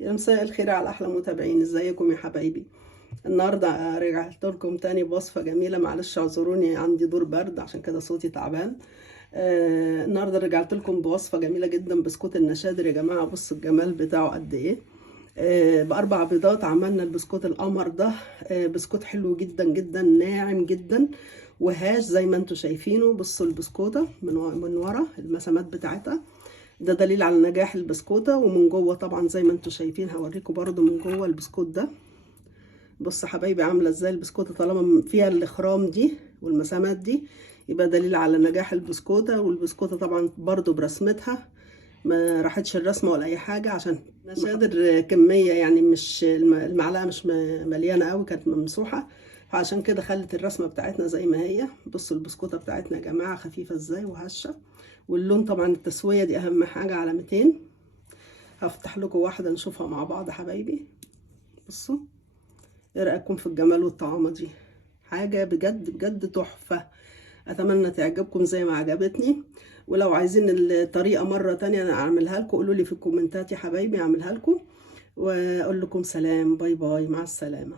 يا مساء الخير على احلى متابعين، ازيكم يا حبايبي؟ النهارده رجعت لكم تاني بوصفه جميله. معلش اعذروني، عندي دور برد عشان كده صوتي تعبان. النهارده رجعت لكم بوصفه جميله جدا، بسكوت النشادر. يا جماعه بصوا الجمال بتاعه قد ايه. باربع بيضات عملنا البسكوت القمر ده. بسكوت حلو جدا جدا، ناعم جدا وهاش زي ما انتم شايفينه. بصوا البسكوته من ورا المسامات بتاعتها، ده دليل على نجاح البسكوتة. ومن جوه طبعا زي ما انتم شايفين، هوريكم برضو من جوه البسكوت ده. بص حبايبي عاملة ازاي البسكوتة، طالما فيها الاخرام دي والمسامات دي يبقى دليل على نجاح البسكوتة. والبسكوتة طبعا برضو برسمتها، ما راحتش الرسمة ولا اي حاجة، عشان مش قادر كمية يعني، مش المعلقة مش مليانة قوي، كانت ممسوحة، فعشان كده خلت الرسمة بتاعتنا زي ما هي. بصوا البسكوتة بتاعتنا يا جماعة خفيفة ازاي وهشة. واللون طبعا التسوية دي اهم حاجة على 200. هفتح لكم واحدة نشوفها مع بعض حبايبي. بصوا ايه رأيكم في الجمال والطعامة دي؟ حاجة بجد بجد تحفة. اتمنى تعجبكم زي ما عجبتني. ولو عايزين الطريقة مرة تانية انا اعملها لكم، قولوا لي في الكومنتات يا حبايبي اعملها لكم. واقول لكم سلام، باي باي، مع السلامة.